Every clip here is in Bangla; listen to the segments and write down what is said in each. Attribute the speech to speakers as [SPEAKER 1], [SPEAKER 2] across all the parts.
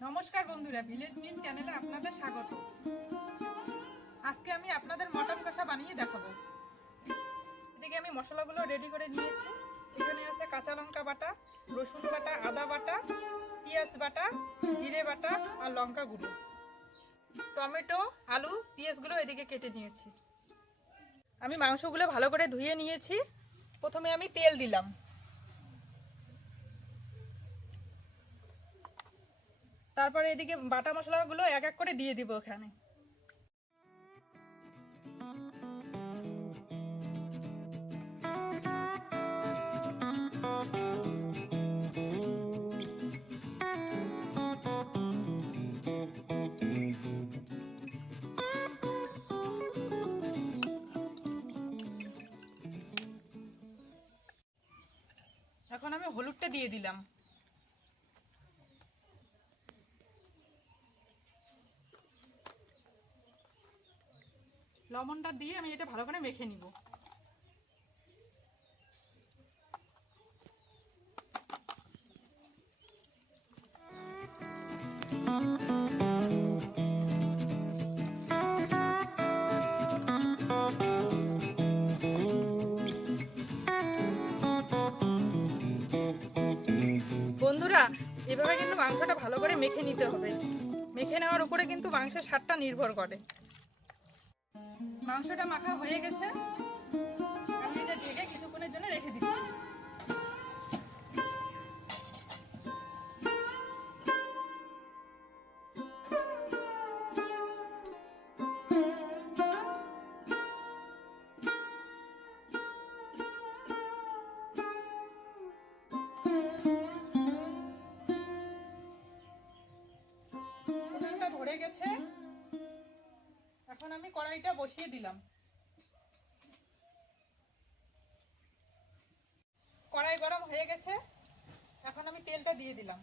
[SPEAKER 1] নমস্কার বন্ধুরা ভিলেজ মিল চ্যানেলে আপনাদের স্বাগত। আজকে আমি আপনাদের মটন কষা বানিয়ে দেখাবো। এদিকে আমি মশলাগুলো রেডি করে নিয়েছি। এখানে আছে কাঁচা লঙ্কা বাটা, রসুন বাটা, আদা বাটা, পেঁয়াজ বাটা, জিরে বাটা আর লঙ্কা গুঁড়ো। টমেটো, আলু, পেঁয়াজগুলো এদিকে কেটে নিয়েছি। আমি মাংসগুলো ভালো করে ধুয়ে নিয়েছি। প্রথমে আমি তেল দিলাম। তারপরে এদিকে বাটা মশলাগুলো এক এক করে দিয়ে দিব ওখানে। এখন আমি হলুদটা দিয়ে দিলাম। লবণটা দিয়ে আমি এটা ভালো করে মেখে নিব। বন্ধুরা, এভাবে কিন্তু মাংসটা ভালো করে মেখে নিতে হবে। মেখে নেওয়ার উপরে কিন্তু মাংসের স্বাদটা নির্ভর করে। মাংসটা মাখা হয়ে গেছে। আমি এটা ঢেকে কিছুক্ষণের জন্য রেখে দিচ্ছি। আমি কড়াইটা বসিয়ে দিলাম। কড়াই গরম হয়ে গেছে, এখন আমি তেলটা দিয়ে দিলাম।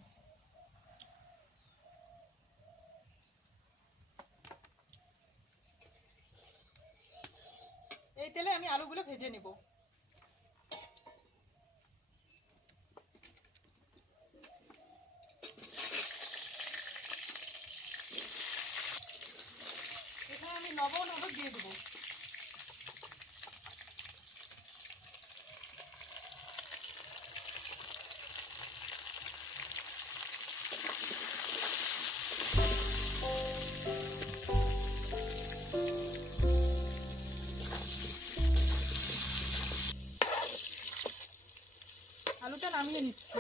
[SPEAKER 1] এই তেলে আমি আলুগুলো ভেজে নিব এখানে আমি লবণ হলুদ দিয়ে আলুটা নামিয়ে নিচ্ছি।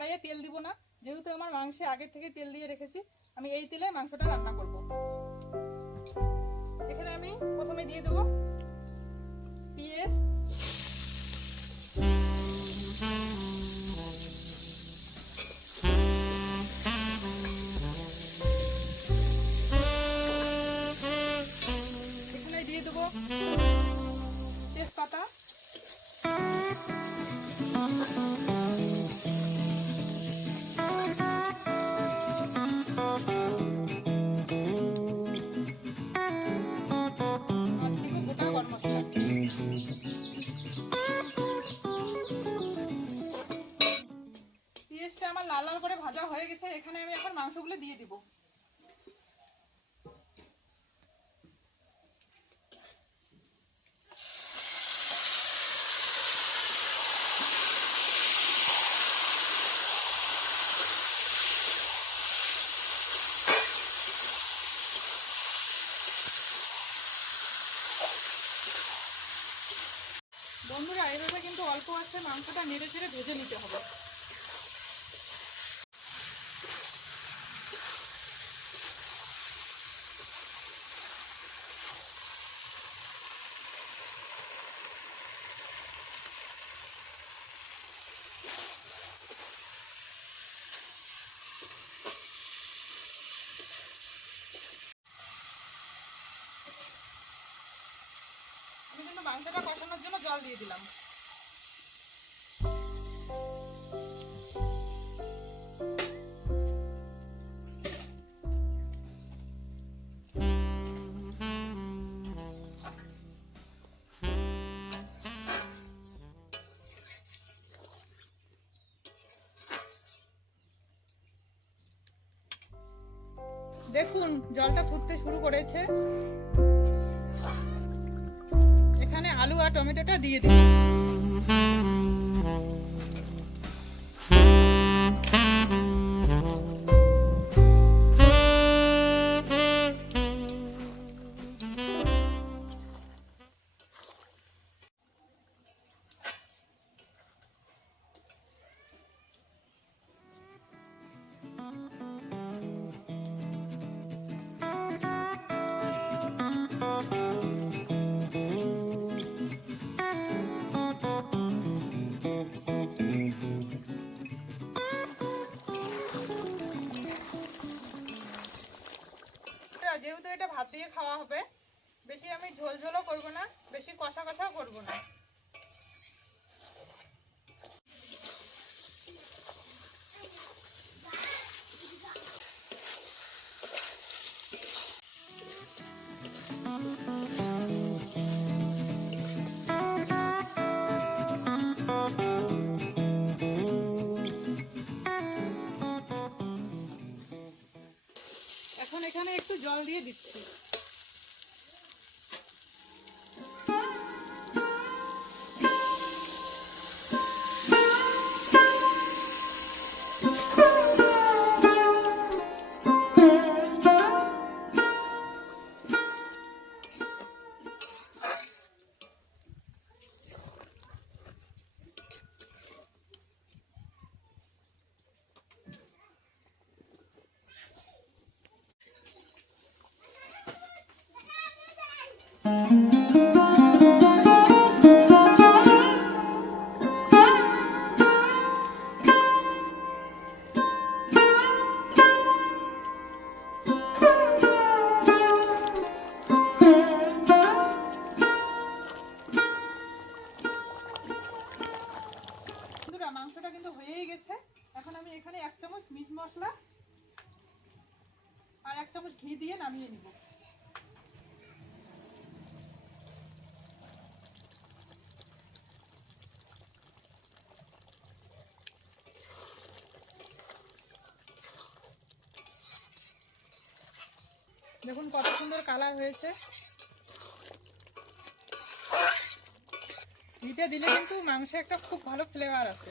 [SPEAKER 1] কড়াইয়ে তেল দিব না। যেহেতু আমার মাংসে আগে থেকে তেল দিয়ে রেখেছি, আমি এই তেলে মাংসটা রান্না করব। এখানে আমি প্রথমে দিয়ে দেবো পেঁয়াজ। এখানে দিয়ে দেবো তেজপাতা। বন্ধুরা এইভাবে কিন্তু অল্প আছে মাংসটা নেড়ে চেড়ে ভেজে নিতে হবে। আমি কিন্তু মাংসটা জল দিয়ে দিলাম। দেখুন জলটা ফুটতে শুরু করেছে। টমেটোটা দিয়ে দিন যেহেতু এটা ভাত দিয়ে খাওয়া হবে। বেশি আমি ঝোল ঝোলও করব না, বেশি কষা কষাও করব না। জল দিয়ে দিচ্ছি। নামিয়ে নিব। দেখুন কত সুন্দর কালার হয়েছে। ঘিটা দিলে কিন্তু মাংসে একটা খুব ভালো ফ্লেভার আছে